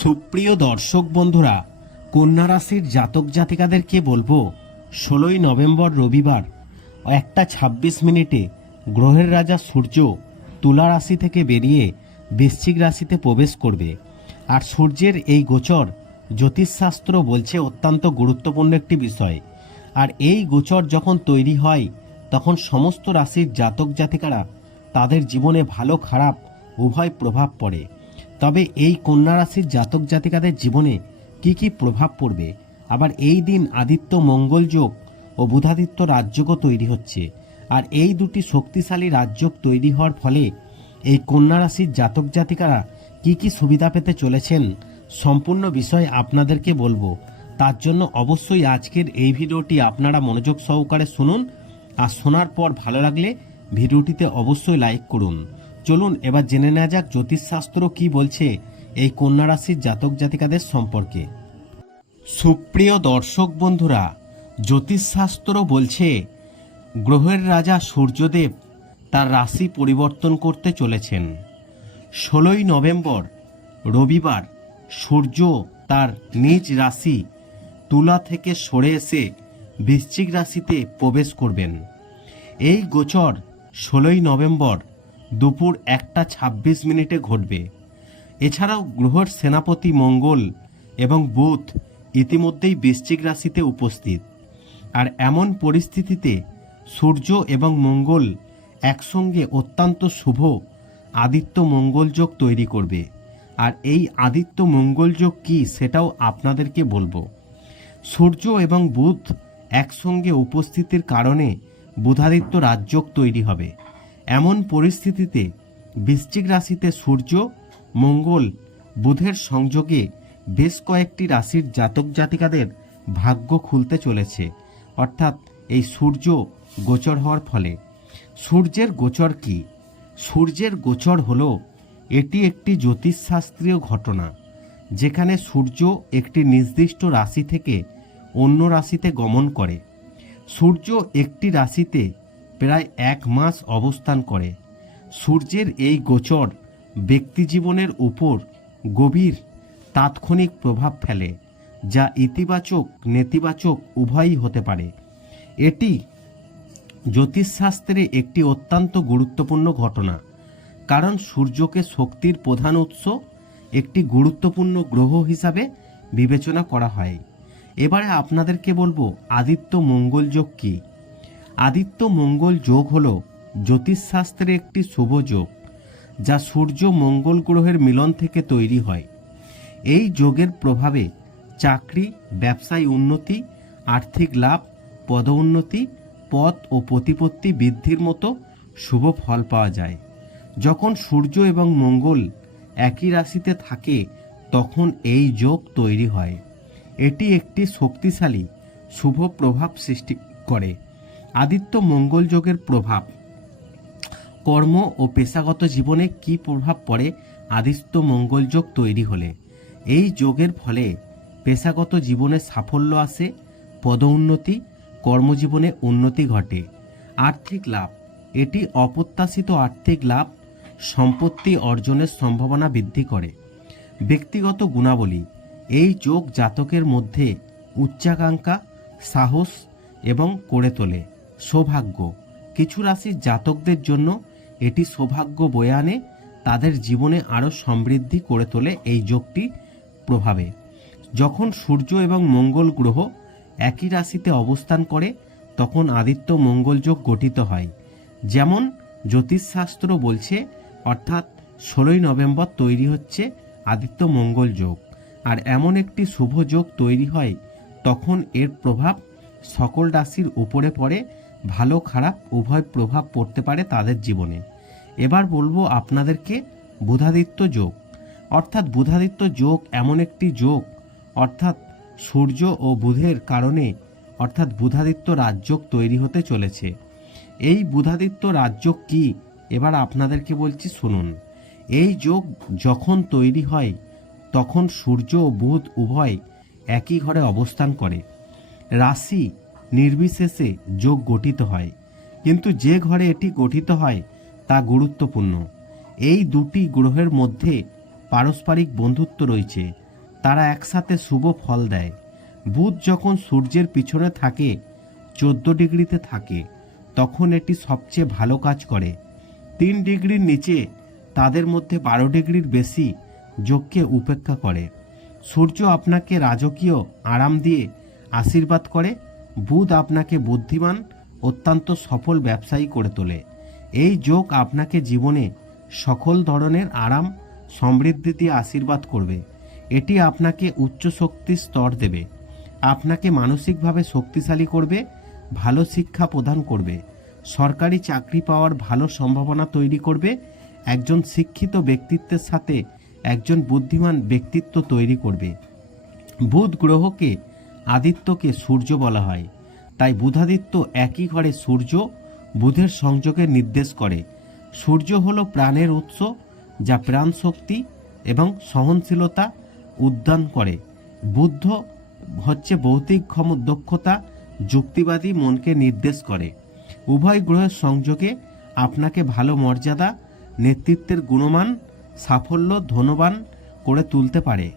সুপ্রিয় দর্শক বন্ধুরা, কন্যা রাশির জাতক জাতিকাদেরকে বলব, ষোলোই নভেম্বর রবিবার, একটা ছাব্বিশ মিনিটে গ্রহের রাজা সূর্য তুলা রাশি থেকে বেরিয়ে বৃশ্চিক রাশিতে প্রবেশ করবে। আর সূর্যের এই গোচর জ্যোতিষশাস্ত্র বলছে অত্যন্ত গুরুত্বপূর্ণ একটি বিষয়। আর এই গোচর যখন তৈরি হয়, তখন সমস্ত রাশির জাতক জাতিকারা তাদের জীবনে ভালো খারাপ উভয় প্রভাব পড়ে। তবে এই কন্যা রাশির জাতক জাতিকাদের জীবনে কি কি প্রভাব পড়বে? আবার এই দিন আদিত্য মঙ্গল যোগ ও বুধাদিত্য রাজযোগও তৈরি হচ্ছে। আর এই দুটি শক্তিশালী রাজযোগ তৈরি হওয়ার ফলে এই কন্যা রাশির জাতক জাতিকারা কি কি সুবিধা পেতে চলেছেন সম্পূর্ণ বিষয় আপনাদেরকে বলব। তার জন্য অবশ্যই আজকের এই ভিডিওটি আপনারা মনোযোগ সহকারে শুনুন। আর শোনার পর ভালো লাগলে ভিডিওটিতে অবশ্যই লাইক করুন। চলুন এবার জেনে নেওয়া যাক জ্যোতিষশাস্ত্র কি বলছে এই কন্যা রাশির জাতক জাতিকাদের সম্পর্কে। সুপ্রিয় দর্শক বন্ধুরা, জ্যোতিষশাস্ত্র বলছে, গ্রহের রাজা সূর্যদেব তার রাশি পরিবর্তন করতে চলেছেন। ষোলোই নভেম্বর, রবিবার, সূর্য তার নিজ রাশি তুলা থেকে সরে এসে বৃশ্চিক রাশিতে প্রবেশ করবেন। এই গোচর ষোলোই নভেম্বর দুপুর একটা ছাব্বিশ মিনিটে ঘটবে। এছাড়াও গ্রহের সেনাপতি মঙ্গল এবং বুধ ইতিমধ্যেই বৃশ্চিক রাশিতে উপস্থিত। আর এমন পরিস্থিতিতে সূর্য এবং মঙ্গল একসঙ্গে অত্যন্ত শুভ আদিত্য মঙ্গল যোগ তৈরি করবে। আর এই আদিত্য মঙ্গল যোগ কী সেটাও আপনাদেরকে বলব। সূর্য এবং বুধ একসঙ্গে উপস্থিতির কারণে বুধাদিত্য রাজযোগ তৈরি হবে। এমন পরিস্থিতিতে বৃশ্চিক রাশিতে সূর্য, মঙ্গল, বুধের সংযোগে বেশ কয়েকটি রাশির জাতক জাতিকাদের ভাগ্য খুলতে চলেছে। অর্থাৎ এই সূর্য গোচর হওয়ার ফলে। সূর্যের গোচর কি? সূর্যের গোচর হলো এটি একটি জ্যোতিষশাস্ত্রীয় ঘটনা, যেখানে সূর্য একটি নির্দিষ্ট রাশি থেকে অন্য রাশিতে গমন করে। সূর্য একটি রাশিতে প্রায় এক মাস অবস্থান করে। সূর্যের এই গোচর ব্যক্তিজীবনের উপর গভীর তাৎক্ষণিক প্রভাব ফেলে, যা ইতিবাচক, নেতিবাচক উভয়ই হতে পারে। এটি জ্যোতিষশাস্ত্রে একটি অত্যন্ত গুরুত্বপূর্ণ ঘটনা, কারণ সূর্যকে শক্তির প্রধান উৎস, একটি গুরুত্বপূর্ণ গ্রহ হিসাবে বিবেচনা করা হয়। এবারে আপনাদেরকে বলব, আদিত্য মঙ্গল যোগ কী? আদিত্য মঙ্গল যোগ হল জ্যোতিষশাস্ত্রে একটি শুভ যোগ, যা সূর্য মঙ্গল গ্রহের মিলন থেকে তৈরি হয়। এই যোগের প্রভাবে চাকরি, ব্যবসায় উন্নতি, আর্থিক লাভ পদোন্নতি পদ ও প্রতিপত্তি বৃদ্ধির মতো শুভ ফল পাওয়া যায়। যখন সূর্য এবং মঙ্গল একই রাশিতে থাকে, তখন এই যোগ তৈরি হয়। এটি একটি শক্তিশালী, শুভ প্রভাব সৃষ্টি করে। আদিত্য মঙ্গল যোগের প্রভাব। কর্ম ও পেশাগত জীবনে কি প্রভাব পড়ে? আদিত্য মঙ্গল যোগ তৈরি হলে। এই যোগের ফলে পেশাগত জীবনে সাফল্য আসে, পদোন্নতি, কর্মজীবনে উন্নতি ঘটে। আর্থিক লাভ, এটি অপ্রত্যাশিত আর্থিক লাভ, সম্পত্তি অর্জনের সম্ভাবনা বৃদ্ধি করে। ব্যক্তিগত গুণাবলী, এই যোগ জাতকের মধ্যে উচ্চাকাঙ্ক্ষা, সাহস এবং করে তোলে। সৌভাগ্য। কিছু রাশির জাতকদের জন্য এটি সৌভাগ্য বয়ে আনে, তাদের জীবনে আরও সমৃদ্ধি করে তোলে এই যোগটি প্রভাবে। যখন সূর্য এবং মঙ্গল গ্রহ একই রাশিতে অবস্থান করে, তখন আদিত্য মঙ্গল যোগ গঠিত হয়। যেমন জ্যোতিষশাস্ত্র বলছে, অর্থাৎ ষোলোই নভেম্বর তৈরি হচ্ছে আদিত্য মঙ্গল যোগ। আর এমন একটি শুভ যোগ তৈরি হয়, তখন এর প্রভাব সকল রাশির উপরে পড়ে ভালো খারাপ উভয় প্রভাব পড়তে পারে তাদের জীবনে। এবার বলব আপনাদেরকে বুধাদিত্য যোগ। অর্থাৎ বুধাদিত্য যোগ এমন একটি যোগ, অর্থাৎ সূর্য ও বুধের কারণে, অর্থাৎ বুধাদিত্য রাজযোগ তৈরি হতে চলেছে। এই বুধাদিত্য রাজযোগ কি? এবার আপনাদেরকে বলছি শুনুন। এই যোগ যখন তৈরি হয়, তখন সূর্য ও বুধ উভয় একই ঘরে অবস্থান করে। রাশি নির্বিশেষে যোগ গঠিত হয়। কিন্তু যে ঘরে এটি গঠিত হয়, তা গুরুত্বপূর্ণ। এই দুটি গ্রহের মধ্যে পারস্পরিক বন্ধুত্ব রয়েছে। তারা একসাথে শুভ ফল দেয়। বুধ যখন সূর্যের পিছনে থাকে, চোদ্দ ডিগ্রিতে থাকে, তখন এটি সবচেয়ে ভালো কাজ করে। তিন ডিগ্রির নিচে তাদের মধ্যে বারো ডিগ্রির বেশি যোগকে উপেক্ষা করে। সূর্য আপনাকে রাজকীয় আরাম দিয়ে আশীর্বাদ করে বুধ আপনাকে বুদ্ধিমান, অত্যন্ত সফল ব্যবসায়ী করে তোলে। এই যোগ আপনাকে জীবনে সকল ধরনের আরাম সমৃদ্ধি দিয়ে আশীর্বাদ করবে। এটি আপনাকে উচ্চ শক্তির স্তর দেবে। আপনাকে মানসিকভাবে শক্তিশালী করবে, ভালো শিক্ষা প্রদান করবে, সরকারি চাকরি পাওয়ার ভালো সম্ভাবনা তৈরি করবে, একজন শিক্ষিত ব্যক্তিত্বের সাথে একজন বুদ্ধিমান ব্যক্তিত্ব তৈরি করবে। বুধ গ্রহকে আদিত্যকে সূর্য বলা হয়। তাই বুধাদিত্য একই ঘরে সূর্য, বুধের সংযোগের নির্দেশ করে। সূর্য হল প্রাণের উৎস, যা প্রাণ শক্তি এবং সহনশীলতা উদ্যান করে। বুদ্ধ হচ্ছে ভৌতিক ক্ষম দক্ষতা, যুক্তিবাদী মনকে নির্দেশ করে। উভয় গ্রহের সংযোগে আপনাকে ভালো মর্যাদা, নেতৃত্বের গুণমান, সাফল্য, ধনবান করে তুলতে পারে।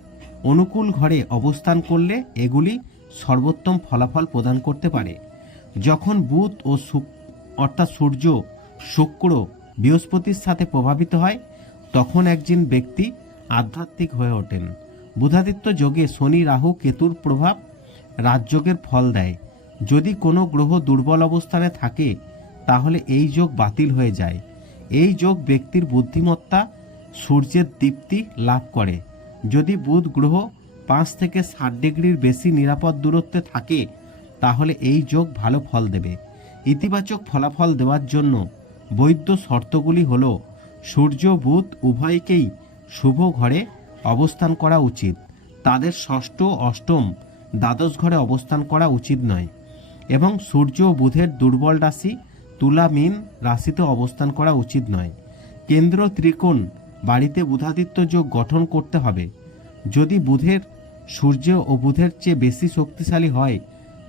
অনুকূল ঘরে অবস্থান করলে এগুলি সর্বোত্তম ফলাফল প্রদান করতে পারে। যখন বুধ ও শুক অর্থাৎ সূর্য, শুক্র বৃহস্পতির সাথে প্রভাবিত হয়, তখন একজন ব্যক্তি আধ্যাত্মিক হয়ে ওঠেন। বুধাদিত্য যোগে শনি, রাহু, কেতুর প্রভাব রাজযোগের ফল দেয়। যদি কোনো গ্রহ দুর্বল অবস্থানে থাকে, তাহলে এই যোগ বাতিল হয়ে যায়। এই যোগ ব্যক্তির বুদ্ধিমত্তা সূর্যের দীপ্তি লাভ করে। যদি বুধ গ্রহ পাঁচ থেকে ষাট ডিগ্রির বেশি নিরাপদ দূরত্বে থাকে, তাহলে এই যোগ ভালো ফল দেবে। ইতিবাচক ফলাফল দেওয়ার জন্য বৈধ শর্তগুলি হল, সূর্য, বুধ উভয়কেই শুভ ঘরে অবস্থান করা উচিত। তাদের ষষ্ঠ, অষ্টম, দ্বাদশ ঘরে অবস্থান করা উচিত নয়। এবং সূর্য, বুধের দুর্বল রাশি, তুলা, মিন রাশিতে অবস্থান করা উচিত নয়। কেন্দ্র, ত্রিকোণ, বাড়িতে বুধাদিত্য যোগ গঠন করতে হবে। যদি বুধের সূর্য ও বুধের চেয়ে বেশি শক্তিশালী হয়,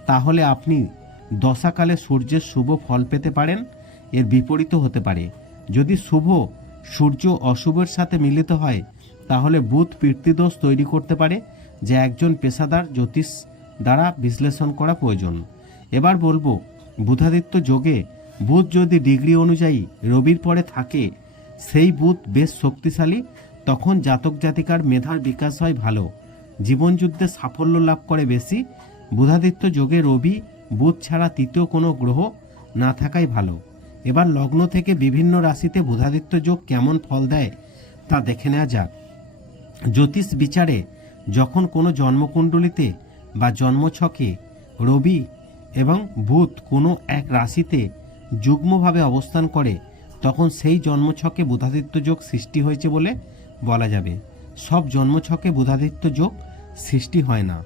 তাহলে আপনি দশাকালে সূর্যের শুভ ফল পেতে পারেন। এর বিপরীত হতে পারে। যদি শুভ, সূর্য অশুভের সাথে মিলিত হয়, তাহলে বুধ পিতৃদোষ তৈরি করতে পারে, যা একজন পেশাদার জ্যোতিষ দ্বারা বিশ্লেষণ করা প্রয়োজন। এবার বলব, বুধাদিত্য যোগে বুধ যদি ডিগ্রি অনুযায়ী রবির পরে থাকে, সেই বুধ বেশ শক্তিশালী, তখন জাতক জাতিকার মেধার বিকাশ হয় ভালো। জীবনযুদ্ধে সাফল্য লাভ করে বেশি। বুধাদিত্য যোগে রবি, বুধ ছাড়া তৃতীয় কোনো গ্রহ না থাকাই ভালো। এবার লগ্ন থেকে বিভিন্ন রাশিতে বুধাদিত্য যোগ কেমন ফল দেয় তা দেখে নেওয়া যাক। জ্যোতিষ বিচারে যখন কোনো জন্মকুণ্ডলিতে বা জন্মছকে রবি এবং বুধ কোনো এক রাশিতে যুগ্মভাবে অবস্থান করে, তখন সেই জন্মছকে বুধাদিত্য যোগ সৃষ্টি হয়েছে বলে বলা যাবে। সব জন্মছকে বুধাদিত্য যোগ সৃষ্টি হয় না।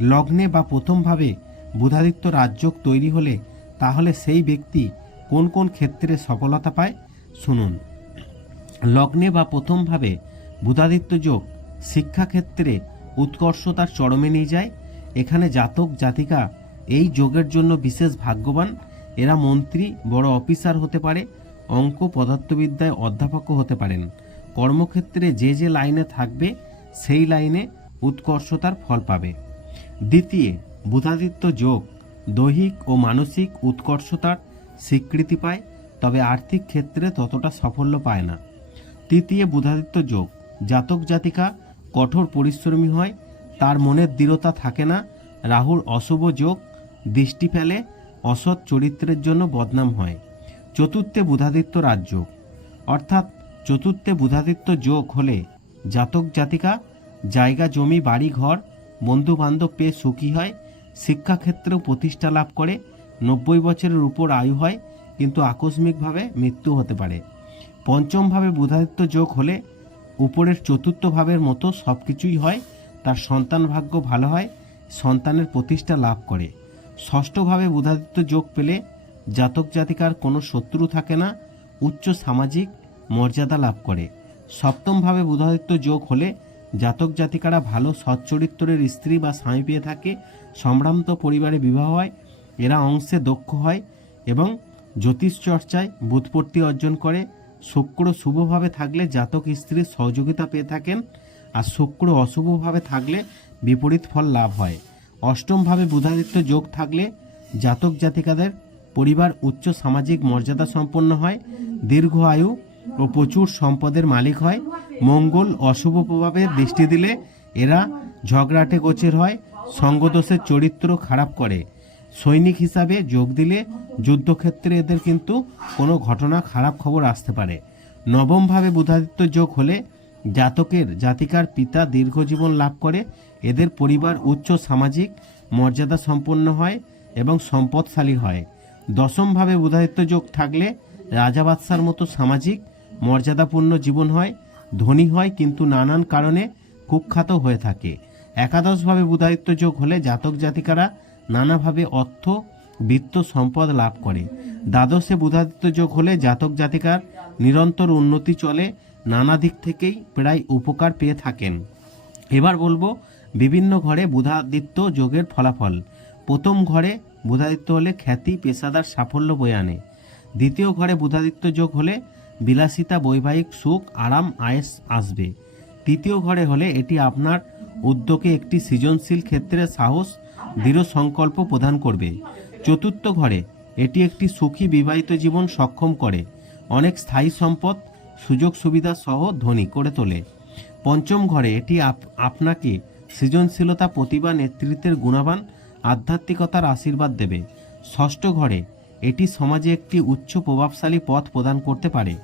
লগ্নে বা প্রথমভাবে বুধাদিত্য রাজযোগ তৈরি হলে তাহলে সেই ব্যক্তি কোন কোন ক্ষেত্রে সফলতা পায় শুনুন। লগ্নে বা প্রথমভাবে বুধাদিত্য যোগ শিক্ষাক্ষেত্রে উৎকর্ষতার চরমে নিয়ে যায়। এখানে জাতক, জাতিকা এই যোগের জন্য বিশেষ ভাগ্যবান। এরা মন্ত্রী, বড় অফিসার হতে পারে, অঙ্ক, পদার্থবিদ্যায় অধ্যাপকও হতে পারেন। কর্মক্ষেত্রে যে যে লাইনে থাকবে, সেই লাইনে উৎকর্ষতার ফল পাবে। দ্বিতীয়, বুধাদিত্য যোগ, দৈহিক ও মানসিক উৎকর্ষতার স্বীকৃতি পায়, তবে আর্থিক ক্ষেত্রে ততটা সাফল্য পায় না। তৃতীয়, বুধাদিত্য যোগ, জাতক জাতিকা কঠোর পরিশ্রমী হয়, তার মনের দৃঢ়তা থাকে না রাহুর অশুভ যোগ, দৃষ্টি ফেলে, অসৎ চরিত্রের জন্য বদনাম হয়। চতুর্থে, বুধাদিত্য রাজ্য অর্থাৎ চতুর্থে বুধাদিত্য যোগ হলে জাতক জাতিকা, জায়গা জমি, বাড়ি ঘর বন্ধু বান্ধব পেয়ে সুখী হয়, শিক্ষাক্ষেত্রেও প্রতিষ্ঠা লাভ করে, নব্বই বছরের উপর আয়ু হয়, কিন্তু আকস্মিকভাবে মৃত্যু হতে পারে। পঞ্চমভাবে বুধাদিত্য যোগ হলে উপরের চতুর্থ ভাবের মতো সব কিছুই হয়, তার সন্তান ভাগ্য ভালো হয়, সন্তানের প্রতিষ্ঠা লাভ করে। ষষ্ঠভাবে বুধাদিত্য যোগ পেলে জাতক জাতিকার কোনো শত্রু থাকে না, উচ্চ সামাজিক মর্যাদা লাভ করে। সপ্তমভাবে বুধাদিত্য যোগ হলে জাতক জাতিকারা ভালো সচ্চরিত্রের স্ত্রী বা স্বামী পেয়ে থাকে, সম্ভ্রান্ত পরিবারে বিবাহ হয়, এরা অংশে দক্ষ হয় এবং জ্যোতিষ চর্চায় অর্জন করে। শুক্র শুভভাবে থাকলে জাতক স্ত্রীর সহযোগিতা পেয়ে থাকেন আর শুক্র অশুভভাবে থাকলে বিপরীত ফল লাভ হয়। অষ্টমভাবে বুধাদিত্য যোগ থাকলে জাতক জাতিকাদের পরিবার উচ্চ সামাজিক মর্যাদা সম্পন্ন হয়, দীর্ঘ আয়ু ও প্রচুর সম্পদের মালিক হয়। মঙ্গল অশুভ প্রভাবে দৃষ্টি দিলে এরা ঝগড়াটে গোচের হয় সঙ্গদোষের চরিত্র খারাপ করে। সৈনিক হিসাবে যোগ দিলে যুদ্ধক্ষেত্রে এদের কিন্তু কোনো ঘটনা খারাপ খবর আসতে পারে। নবমভাবে বুধাদিত্য যোগ হলে জাতকের, জাতিকার পিতা দীর্ঘজীবন লাভ করে। এদের পরিবার উচ্চ সামাজিক মর্যাদা সম্পন্ন হয় এবং সম্পদশালী হয়। দশমভাবে বুধাদিত্য যোগ থাকলে রাজাবাদশার মতো সামাজিক মর্যাদাপূর্ণ জীবন হয়, ধনী হয়, কিন্তু নানান কারণে কুখ্যাত হয়ে থাকে। একাদশভাবে বুধাদিত্য যোগ হলে জাতক জাতিকারা নানাভাবে অর্থ, বিত্ত সম্পদ লাভ করে। দ্বাদশে বুধাদিত্য যোগ হলে জাতক জাতিকার নিরন্তর উন্নতি চলে, নানা দিক থেকেই প্রায় উপকার পেয়ে থাকেন। এবার বলব, বিভিন্ন ঘরে বুধাদিত্য যোগের ফলাফল। প্রথম ঘরে বুধাদিত্য হলে খ্যাতি, পেশাদার সাফল্য বয়ে আনে। দ্বিতীয় ঘরে বুধাদিত্য যোগ হলে বিলাসিতা বৈবাহিক সুখ, আরাম, আয়েস আসবে। তৃতীয় ঘরে হলে এটি আপনার উদ্যোগে একটি সৃজনশীল ক্ষেত্রে সাহস, দৃঢ় সংকল্প প্রদান করবে। চতুর্থ ঘরে এটি একটি সুখী বিবাহিত জীবন সক্ষম করে। অনেক স্থায়ী সম্পদ, সুযোগ সুবিধা সহ ধনী করে তোলে। পঞ্চম ঘরে এটি আপ- আপনাকে সৃজনশীলতা, প্রতিভা, নেতৃত্বের গুণাবান, আধ্যাত্মিকতার আশীর্বাদ দেবে। ষষ্ঠ ঘরে এটি সমাজে একটি উচ্চ প্রভাবশালী পথ প্রদান করতে পারে।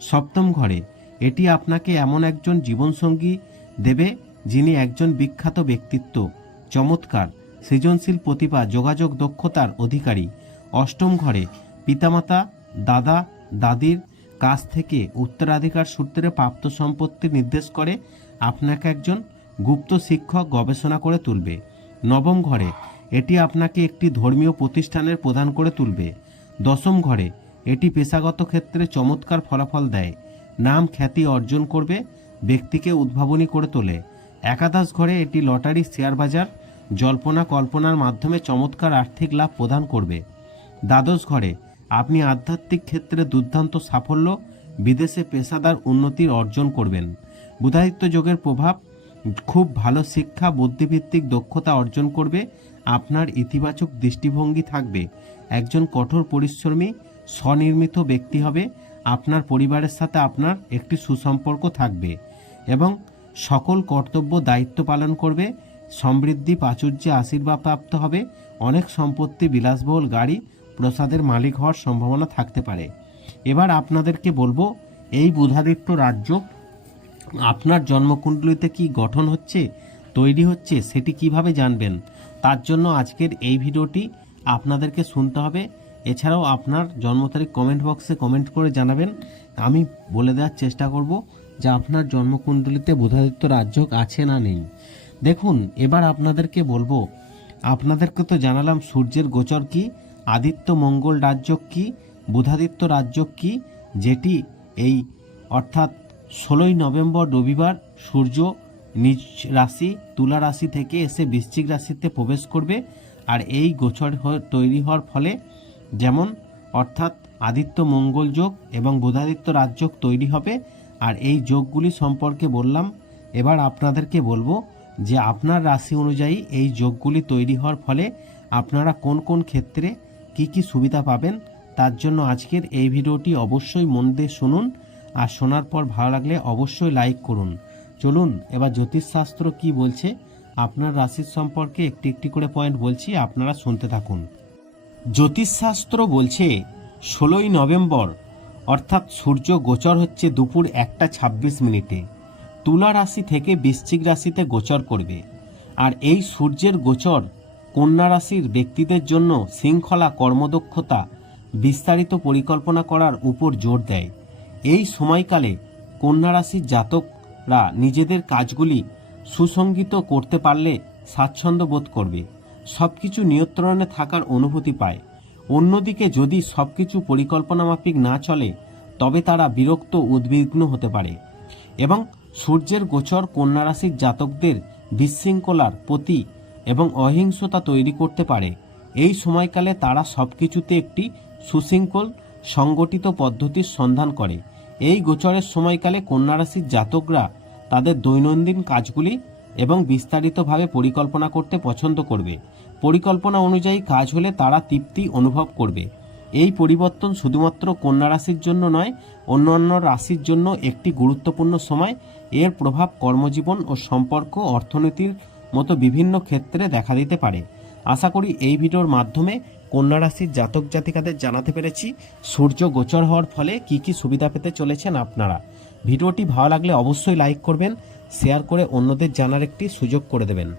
সপ্তম ঘরে। এটি আপনাকে এমন একজন জীবনসঙ্গী দেবে যিনি একজন বিখ্যাত ব্যক্তিত্ব, চমৎকার, সৃজনশীল প্রতিভা, যোগাযোগ দক্ষতার অধিকারী। অষ্টম ঘরে, পিতামাতা, দাদা, দাদির কাছ থেকে উত্তরাধিকার সূত্রে প্রাপ্ত সম্পত্তি নির্দেশ করে আপনাকে একজন গুপ্ত শিক্ষক গবেষণা করে তুলবে। নবম ঘরে, এটি আপনাকে একটি ধর্মীয় প্রতিষ্ঠানের প্রদান করে তুলবে। দশম ঘরে এটি পেশাগত ক্ষেত্রে চমৎকার ফলাফল দেয়। নাম খ্যাতি অর্জন করবে, ব্যক্তিকে উদ্ভাবনী করে তোলে। একাদশ ঘরে এটি লটারি, শেয়ার বাজার, জল্পনা কল্পনার মাধ্যমে চমৎকার আর্থিক লাভ প্রদান করবে। দ্বাদশ ঘরে, আপনি আধ্যাত্মিক ক্ষেত্রে দুর্দান্ত সাফল্য, বিদেশে পেশাদার উন্নতির অর্জন করবেন। বুধায়িত্ব যোগের প্রভাব, খুব ভালো শিক্ষা বুদ্ধিভিত্তিক দক্ষতা অর্জন করবে, আপনার ইতিবাচক দৃষ্টিভঙ্গি থাকবে। একজন কঠোর পরিশ্রমী স্বনির্মিত ব্যক্তি হবে, আপনার পরিবারের সাথে আপনার একটি সুসম্পর্ক থাকবে এবং সকল কর্তব্য দায়িত্ব পালন করবে, সমৃদ্ধি, প্রাচুর্যে আশীর্বাদ প্রাপ্ত হবে, অনেক সম্পত্তি, বিলাসবহুল গাড়ি, প্রসাদের মালিক হওয়ার সম্ভাবনা থাকতে পারে। এবার আপনাদেরকে বলব, এই বুধাদিত্য রাজ্য আপনার জন্মকুণ্ডলিতে কি গঠন হচ্ছে, তৈরি হচ্ছে, সেটি কীভাবে জানবেন? তার জন্য আজকের এই ভিডিওটি আপনাদেরকে শুনতে হবে। এছাড়াও আপনার জন্ম তারিখ কমেন্ট বক্সে কমেন্ট করে জানাবেন। আমি বলে দেওয়ার চেষ্টা করব যে আপনার জন্মকুণ্ডলিতে বুধাদিত্য রাজ্য আছে না নেই। দেখুন, এবার আপনাদেরকে বলব, আপনাদেরকে তো জানালাম সূর্যের গোচর কি, আদিত্য মঙ্গল রাজ্য কি, বুধাদিত্য রাজ্য কি, যেটি এই অর্থাৎ ষোলোই নভেম্বর রবিবার সূর্য নিজ রাশি, তুলা রাশি থেকে এসে বৃশ্চিক রাশিতে প্রবেশ করবে, আর এই গোচর তৈরি হওয়ার ফলে যেমন, অর্থাৎ আদিত্য মঙ্গল যোগ এবং বুধাদিত্য রাজযোগ তৈরি হবে। আর এই যোগগুলি সম্পর্কে বললাম, এবার আপনাদেরকে বলব যে আপনার রাশি অনুযায়ী এই যোগগুলি তৈরি হওয়ার ফলে আপনারা কোন কোন ক্ষেত্রে কি কি সুবিধা পাবেন, তার জন্য আজকের এই ভিডিওটি অবশ্যই মন দিয়ে শুনুন। আর শোনার পর ভালো লাগলে অবশ্যই লাইক করুন। চলুন, এবার জ্যোতিষশাস্ত্র কি বলছে, আপনার রাশির সম্পর্কে একটি একটি করে পয়েন্ট বলছি, আপনারা শুনতে থাকুন। জ্যোতিষশাস্ত্র বলছে, ষোলোই নভেম্বর, অর্থাৎ সূর্য গোচর হচ্ছে দুপুর একটা ছাব্বিশ মিনিটে। তুলা রাশি থেকে বৃশ্চিক রাশিতে গোচর করবে। আর এই সূর্যের গোচর কন্যা রাশির ব্যক্তিদের জন্য শৃঙ্খলা কর্মদক্ষতা বিস্তারিত পরিকল্পনা করার উপর জোর দেয়। এই সময়কালে কন্যা রাশির জাতকরা নিজেদের কাজগুলি সুসংগীত করতে পারলে স্বাচ্ছন্দ্য বোধ করবে। সব কিছু নিয়ন্ত্রণে থাকার অনুভূতি পায়। অন্যদিকে যদি সব কিছু পরিকল্পনা মাফিক না চলে, তবে তারা বিরক্ত উদ্বিগ্ন হতে পারে এবং সূর্যের গোচর কন্যারাশির জাতকদের বিশৃঙ্খলার প্রতি এবং অহিংসতা তৈরি করতে পারে। এই সময়কালে তারা সব কিছুতে একটি সুশৃঙ্খল, সংগঠিত পদ্ধতির সন্ধান করে। এই গোচরের সময়কালে কন্যারাশির জাতকরা তাদের দৈনন্দিন কাজগুলি এবং বিস্তারিতভাবে পরিকল্পনা করতে পছন্দ করবে। পরিকল্পনা অনুযায়ী কাজ হলে তারা তৃপ্তি অনুভব করবে। এই পরিবর্তন শুধুমাত্র কন্যা রাশির জন্য নয়, অন্যান্য রাশির জন্য একটি গুরুত্বপূর্ণ সময়। এর প্রভাব কর্মজীবন ও সম্পর্ক, অর্থনীতির মতো বিভিন্ন ক্ষেত্রে দেখা দিতে পারে। আশা করি এই ভিডিওর মাধ্যমে কন্যা রাশির জাতক জাতিকাদের জানাতে পেরেছি। সূর্য গোচর হওয়ার ফলে কি কি সুবিধা পেতে চলেছেন আপনারা? ভিডিওটি ভালো লাগলে অবশ্যই লাইক করবেন, শেয়ার করে অন্যদের জানার একটি সুযোগ করে দেবেন।